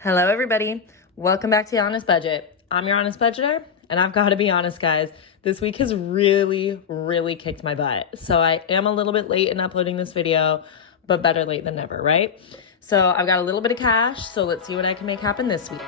Hello, everybody. Welcome back to The Honest Budget. I'm your honest budgeter, and I've got to be honest, guys. This week has really kicked my butt. So I am a little bit late in uploading this video, but better late than never, right? So I've got a little bit of cash, so let's see what I can make happen this week.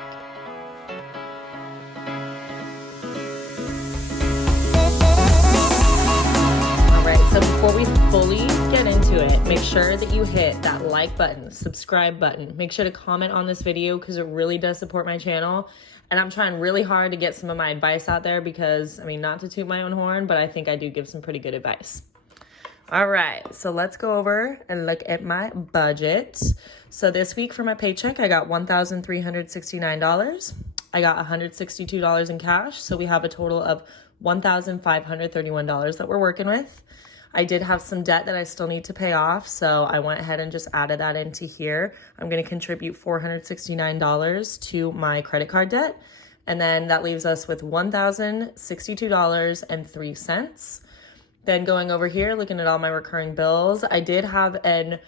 So before we fully get into it, make sure that you hit that like button, subscribe button. Make sure to comment on this video because it really does support my channel. And I'm trying really hard to get some of my advice out there because, I mean, not to toot my own horn, but I think I do give some pretty good advice. All right, so let's go over and look at my budget. So this week for my paycheck, I got $1,369. I got $162 in cash. So we have a total of $1,531 that we're working with. I did have some debt that I still need to pay off, so I went ahead and just added that into here. I'm going to contribute $469 to my credit card debt, and then that leaves us with $1,062.03. Then going over here, looking at all my recurring bills, I did have an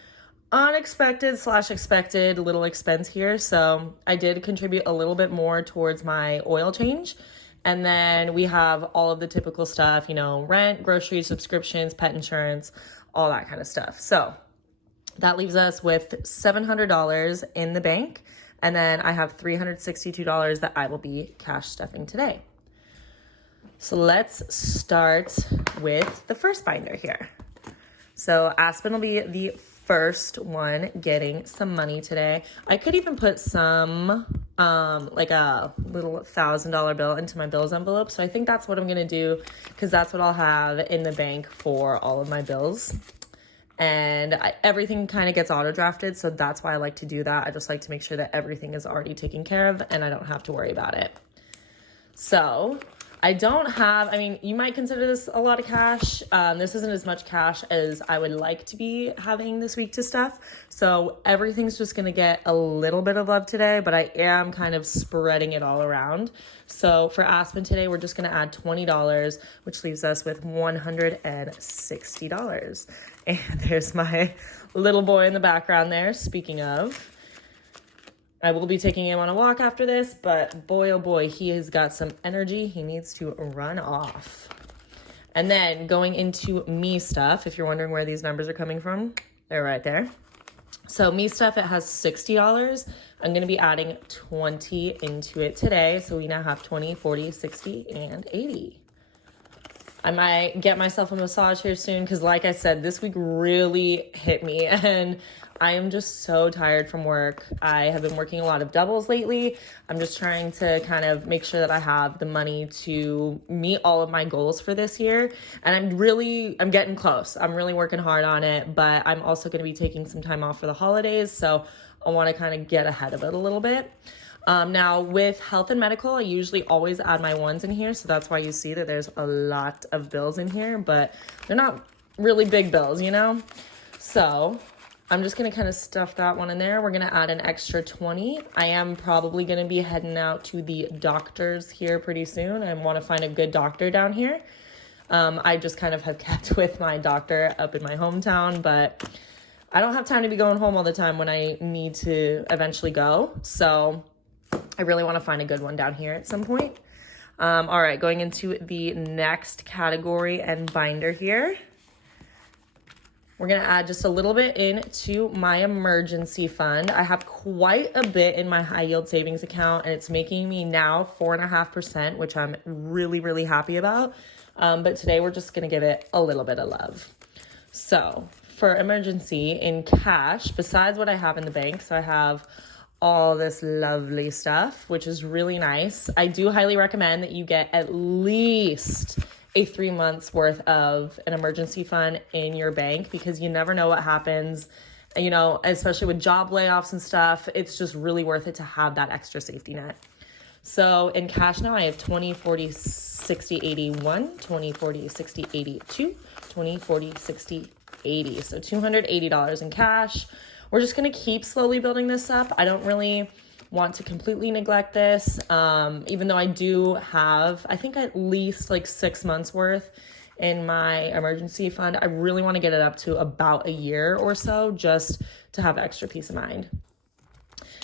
unexpected/expected little expense here, so I did contribute a little bit more towards my oil change. And then we have all of the typical stuff, you know, rent, groceries, subscriptions, pet insurance, all that kind of stuff. So that leaves us with $700 in the bank. And then I have $362 that I will be cash stuffing today. So let's start with the first binder here. So Aspen will be the first one getting some money today. I could even put some like a little $1,000 bill into my bills envelope. So I think that's what I'm gonna do because that's what I'll have in the bank for all of my bills. And everything kind of gets auto drafted. So that's why I like to do that. I just like to make sure that everything is already taken care of and I don't have to worry about it. So I don't have, I mean, you might consider this a lot of cash. This isn't as much cash as I would like to be having this week to stuff. So everything's just gonna get a little bit of love today, but I am kind of spreading it all around. So for Aspen today, we're just gonna add $20, which leaves us with $160. And there's my little boy in the background there, speaking of. I will be taking him on a walk after this, but boy, oh boy, he has got some energy. He needs to run off. And then going into me stuff, if you're wondering where these numbers are coming from, they're right there. So me stuff, it has $60. I'm going to be adding 20 into it today. So we now have 20, 40, 60, and 80. I might get myself a massage here soon because like I said, this week really hit me and I am just so tired from work. I have been working a lot of doubles lately. I'm just trying to kind of make sure that I have the money to meet all of my goals for this year. And I'm getting close. I'm really working hard on it, but I'm also going to be taking some time off for the holidays. So I want to kind of get ahead of it a little bit. Now with health and medical, I usually always add my ones in here. So that's why you see that there's a lot of bills in here, but they're not really big bills, you know? So I'm just going to kind of stuff that one in there. We're going to add an extra 20. I am probably going to be heading out to the doctors here pretty soon. I want to find a good doctor down here. I just kind of have kept with my doctor up in my hometown, but I don't have time to be going home all the time when I need to eventually go. So I really want to find a good one down here at some point. All right, going into the next category and binder here. We're going to add just a little bit into my emergency fund. I have quite a bit in my high yield savings account and it's making me now 4.5%, which I'm really happy about. But today we're just going to give it a little bit of love. So for emergency in cash, besides what I have in the bank, so I have all this lovely stuff, which is really nice. I do highly recommend that you get at least a 3 months worth of an emergency fund in your bank because you never know what happens, you know, especially with job layoffs and stuff. It's just really worth it to have that extra safety net. So in cash now, I have 20, 40, 60, 81, 20, 40, 60, 82, 20, 40, 60, 80. So $280 in cash. We're just going to keep slowly building this up. I don't really want to completely neglect this, even though I do have, I think at least like 6 months worth in my emergency fund. I really want to get it up to about a year or so just to have extra peace of mind.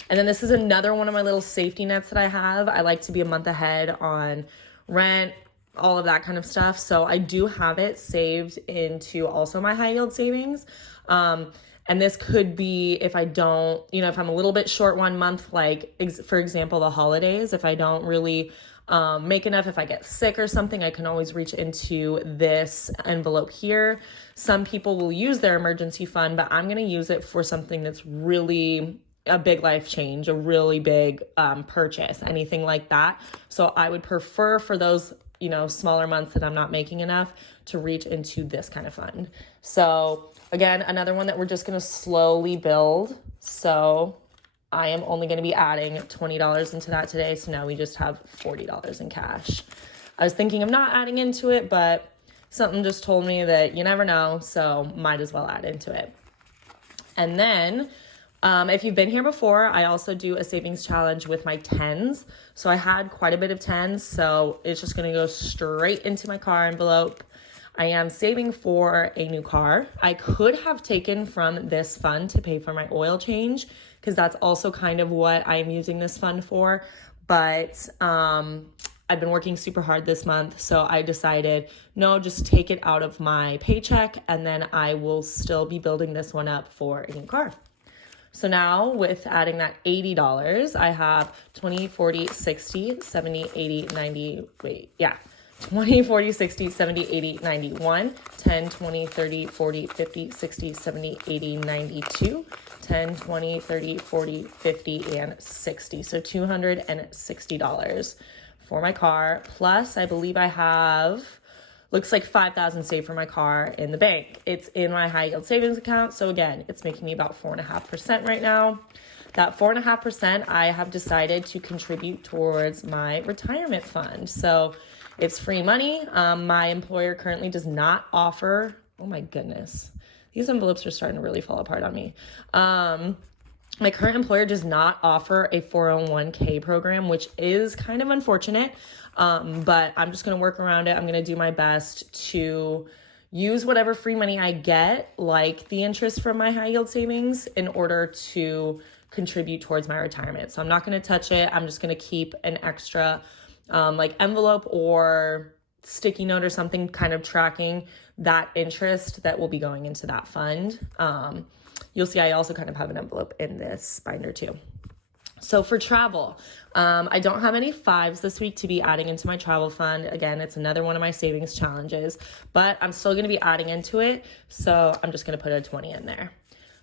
And then this is another one of my little safety nets that I have. I like to be a month ahead on rent, all of that kind of stuff. So I do have it saved into also my high yield savings. And this could be if I don't, if I'm a little bit short one month, like for example, the holidays, if I don't really make enough, if I get sick or something, I can always reach into this envelope here. Some people will use their emergency fund, but I'm going to use it for something that's really a big life change, a really big purchase, anything like that. So I would prefer for those, smaller months that I'm not making enough to reach into this kind of fund. So again, another one that we're just going to slowly build. So I am only going to be adding $20 into that today. So now we just have $40 in cash. I was thinking of not adding into it, but something just told me that you never know. So might as well add into it. And then if you've been here before, I also do a savings challenge with my 10s. So I had quite a bit of 10s. So it's just going to go straight into my car envelope. I am saving for a new car. I could have taken from this fund to pay for my oil change because that's also kind of what I'm using this fund for. But I've been working super hard this month. So I decided, no, just take it out of my paycheck and then I will still be building this one up for a new car. So now with adding that $80, I have 20, 40, 60, 70, 80, 90, 20, 40, 60, 70, 80, 91, 10, 20, 30, 40, 50, 60, 70, 80, 92, 10, 20, 30, 40, 50, and 60. So $260 for my car. Plus, I believe I have, looks like $5,000 saved for my car in the bank. It's in my high yield savings account. So again, it's making me about 4.5% right now. That 4.5% I have decided to contribute towards my retirement fund. So it's free money. My employer currently does not offer, oh my goodness, these envelopes are starting to really fall apart on me. My current employer does not offer a 401k program, which is kind of unfortunate, but I'm just going to work around it. I'm going to do my best to use whatever free money I get, like the interest from my high yield savings, in order to contribute towards my retirement. So I'm not going to touch it. I'm just going to keep an extra like envelope or sticky note or something kind of tracking that interest that will be going into that fund. You'll see I also kind of have an envelope in this binder too. So for travel, I don't have any 5s this week to be adding into my travel fund. Again, it's another one of my savings challenges, but I'm still going to be adding into it. So I'm just going to put a 20 in there.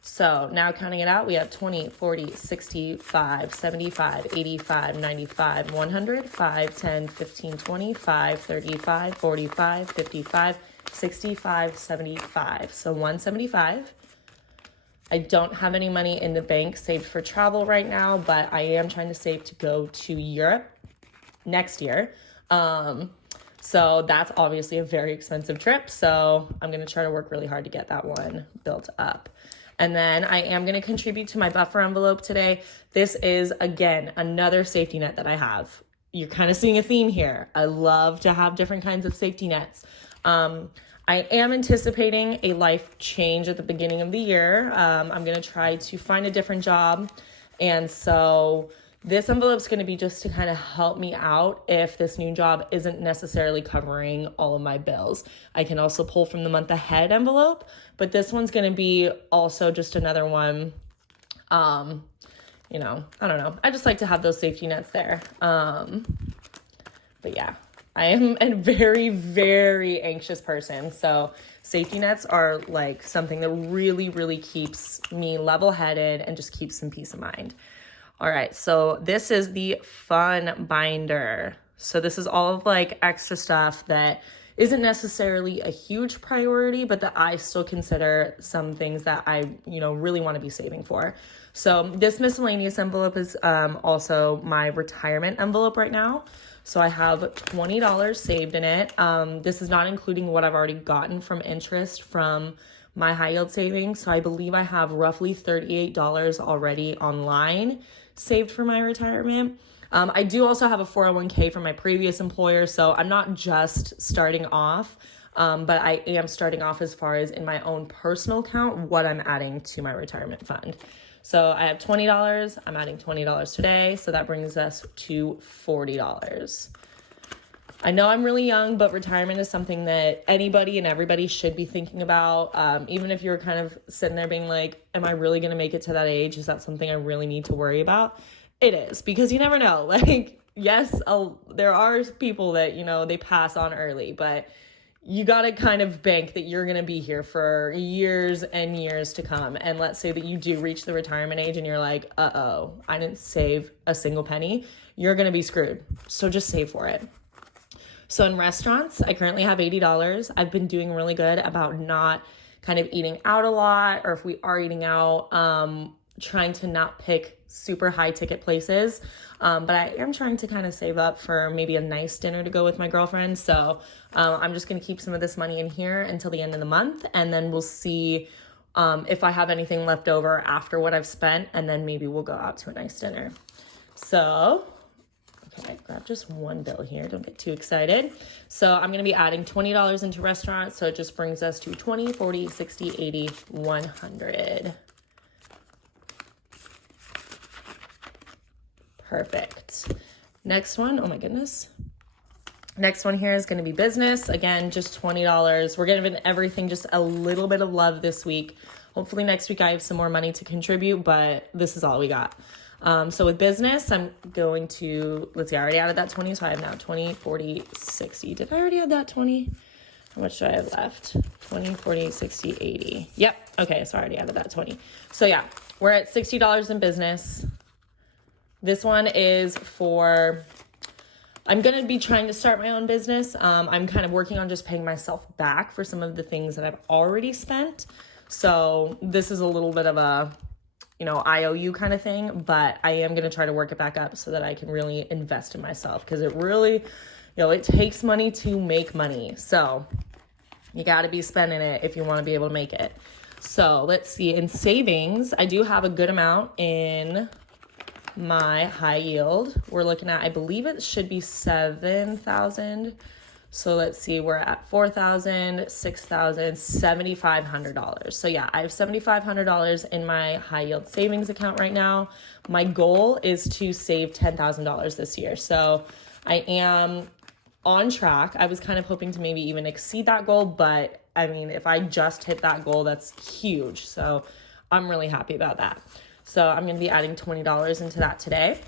So now counting it out, we have 20, 40, 65, 75, 85, 95, 100, 5, 10, 15, 20, 5, 35, 45, 55, 65, 75. So 175. I don't have any money in the bank saved for travel right now, but I am trying to save to go to Europe next year. So that's obviously a very expensive trip. So I'm going to try to work really hard to get that one built up. And then I am going to contribute to my buffer envelope today. This is, again, another safety net that I have. You're kind of seeing a theme here. I love to have different kinds of safety nets. I am anticipating a life change at the beginning of the year. I'm going to try to find a different job. And so this envelope is going to be just to kind of help me out if this new job isn't necessarily covering all of my bills. I can also pull from the month ahead envelope, but this one's going to be also just another one. I don't know. I just like to have those safety nets there. But yeah, I am a very, very anxious person. So safety nets are like something that really, really keeps me level-headed and just keeps some peace of mind. All right, so this is the fun binder. So this is all of like extra stuff that isn't necessarily a huge priority, but that I still consider some things that I, really want to be saving for. So this miscellaneous envelope is also my retirement envelope right now. So I have $20 saved in it. This is not including what I've already gotten from interest from my high yield savings. So I believe I have roughly $38 already online saved for my retirement. I do also have a 401k from my previous employer. So I'm not just starting off, but I am starting off as far as in my own personal account, what I'm adding to my retirement fund. So I have $20. I'm adding $20 today. So that brings us to $40. I know I'm really young, but retirement is something that anybody and everybody should be thinking about. Even if you're kind of sitting there being like, am I really going to make it to that age? Is that something I really need to worry about? It is, because you never know. Like, yes, there are people that, you know, they pass on early, but you got to kind of bank that you're going to be here for years and years to come. And let's say that you do reach the retirement age and you're like, uh-oh, I didn't save a single penny. You're going to be screwed. So just save for it. So in restaurants, I currently have $80. I've been doing really good about not kind of eating out a lot, or if we are eating out, trying to not pick super high ticket places. But I am trying to kind of save up for maybe a nice dinner to go with my girlfriend. So I'm just going to keep some of this money in here until the end of the month. And then we'll see if I have anything left over after what I've spent. And then maybe we'll go out to a nice dinner. So, okay, grab just one bill here. Don't get too excited. So I'm going to be adding $20 into restaurants. So it just brings us to 20, 40, 60, 80, 100. Perfect. Next one. Oh my goodness. Next one here is going to be business. Again, just $20. We're giving everything just a little bit of love this week. Hopefully next week I have some more money to contribute, but this is all we got. So with business, I'm going to, let's see, I already added that 20. So I have now 20, 40, 60. Did I already add that 20? How much do I have left? 20, 40, 60, 80. Yep. Okay. So I already added that 20. So yeah, we're at $60 in business. This one is for, I'm going to be trying to start my own business. I'm kind of working on just paying myself back for some of the things that I've already spent. So this is a little bit of a, you know, IOU kind of thing, but I am going to try to work it back up so that I can really invest in myself, because it really, you know, it takes money to make money. So you got to be spending it if you want to be able to make it. So let's see, in savings, I do have a good amount in my high yield. We're looking at, I believe it should be 7,000. So let's see, we're at 4,000, 6,000, $7,500. So yeah, I have $7,500 in my high yield savings account right now. My goal is to save $10,000 this year. So I am on track. I was kind of hoping to maybe even exceed that goal, but I mean, if I just hit that goal, that's huge. So I'm really happy about that. So I'm going to be adding $20 into that today.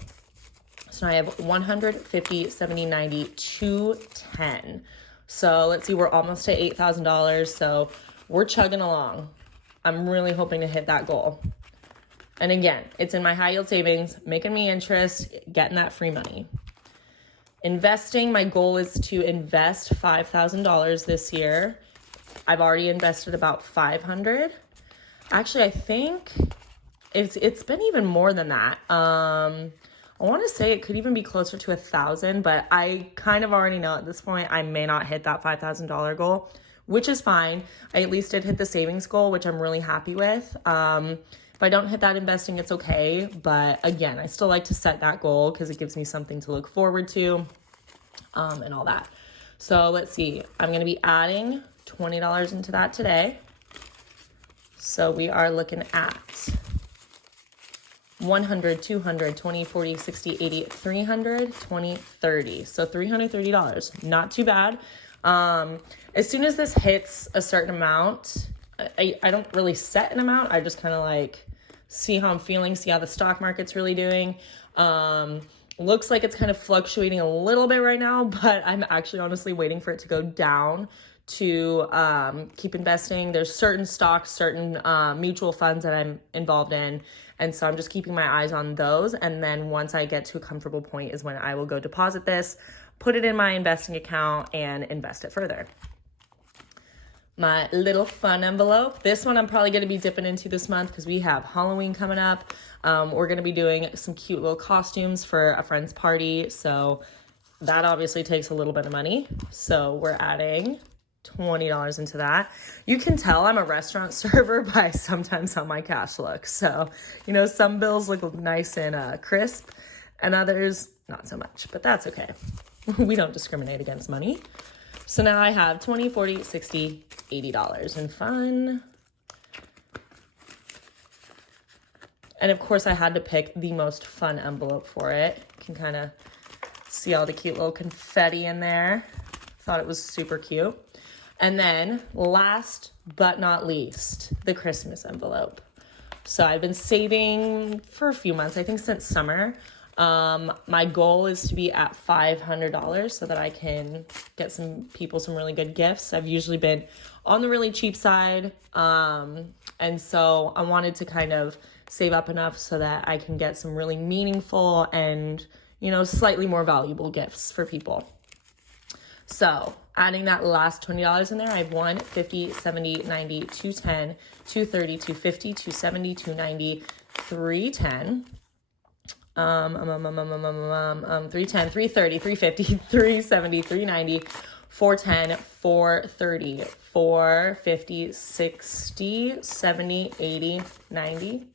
So now I have 150, 70, 90, 210. So let's see, we're almost at $8,000. So we're chugging along. I'm really hoping to hit that goal. And again, it's in my high yield savings, making me interest, getting that free money. Investing, my goal is to invest $5,000 this year. I've already invested about $500. Actually, I think it's been even more than that. I want to say it could even be closer to 1,000, but I kind of already know at this point I may not hit that $5,000 goal, which is fine. I at least did hit the savings goal, which I'm really happy with. If I don't hit that investing, it's okay. But again, I still like to set that goal because it gives me something to look forward to, and all that. So let's see, I'm going to be adding $20 into that today. So we are looking at 100, 200, 20, 40, 60, 80, 300, 20, 30. So $330, not too bad. As soon as this hits a certain amount, I don't really set an amount. I just kind of like see how I'm feeling, see how the stock market's really doing. Looks like it's kind of fluctuating a little bit right now, but I'm actually honestly waiting for it to go down to keep investing. There's certain stocks, certain mutual funds that I'm involved in. And so I'm just keeping my eyes on those. And then once I get to a comfortable point is when I will go deposit this, put it in my investing account, and invest it further. My little fun envelope. This one I'm probably going to be dipping into this month because we have Halloween coming up. We're going to be doing some cute little costumes for a friend's party. So that obviously takes a little bit of money. So we're adding $20 into that. You can tell I'm a restaurant server by sometimes how my cash looks. So, you know, some bills look nice and crisp and others not so much, but that's okay. We don't discriminate against money. So now I have 20, 40, 60, $80 in fun. And of course I had to pick the most fun envelope for it. You can kind of see all the cute little confetti in there. Thought it was super cute. And then last but not least, the Christmas envelope. So I've been saving for a few months, I think since summer. My goal is to be at $500 so that I can get some people some really good gifts. I've usually been on the really cheap side. And so I wanted to kind of save up enough so that I can get some really meaningful and, you know, slightly more valuable gifts for people. So adding that last $20 in there, I have 1, 50, 70, 90, 210, 230, 250, 270, 290, 310. 310, 330, 350, 370, 390, 410, 430, 450, 60, 70, 80, 90,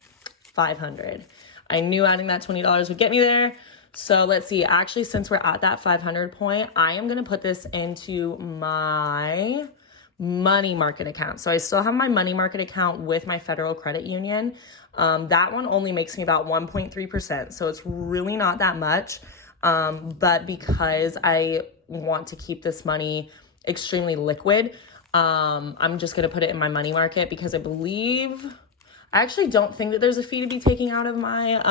500. I knew adding that $20 would get me there. So let's see, actually, since we're at that 500 point, I am going to put this into my money market account. So I still have my money market account with my federal credit union. That one only makes me about 1.3%. So it's really not that much. But because I want to keep this money extremely liquid, I'm just going to put it in my money market because I actually don't think that there's a fee to be taken out of my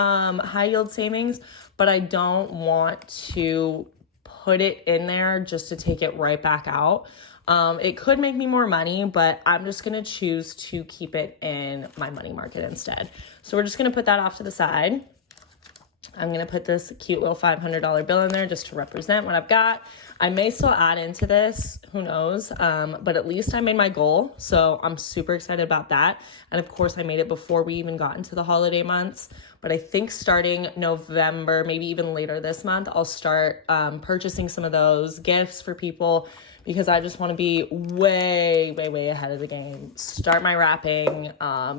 high yield savings, but I don't want to put it in there just to take it right back out. It could make me more money, but I'm just going to choose to keep it in my money market instead. So we're just going to put that off to the side. I'm going to put this cute little $500 bill in there just to represent what I've got. I may still add into this, who knows, but at least I made my goal. So I'm super excited about that. And of course I made it before we even got into the holiday months, but I think starting November, maybe even later this month, I'll start purchasing some of those gifts for people because I just want to be way, way, way ahead of the game. Start my wrapping,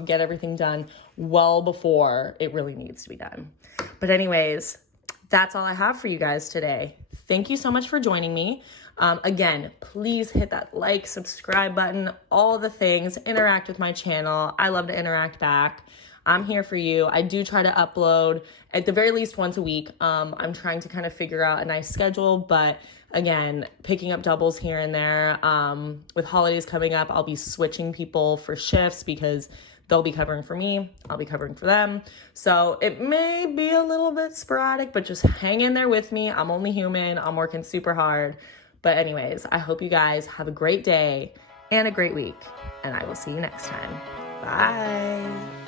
get everything done well before it really needs to be done. But anyways, that's all I have for you guys today. Thank you so much for joining me. Again, please hit that like, subscribe button, all the things, interact with my channel. I love to interact back. I'm here for you. I do try to upload at the very least once a week. I'm trying to kind of figure out a nice schedule, but again, picking up doubles here and there. With holidays coming up, I'll be switching people for shifts because they'll be covering for me, I'll be covering for them. So it may be a little bit sporadic, but just hang in there with me. I'm only human. I'm working super hard. But anyways, I hope you guys have a great day and a great week, and I will see you next time. Bye.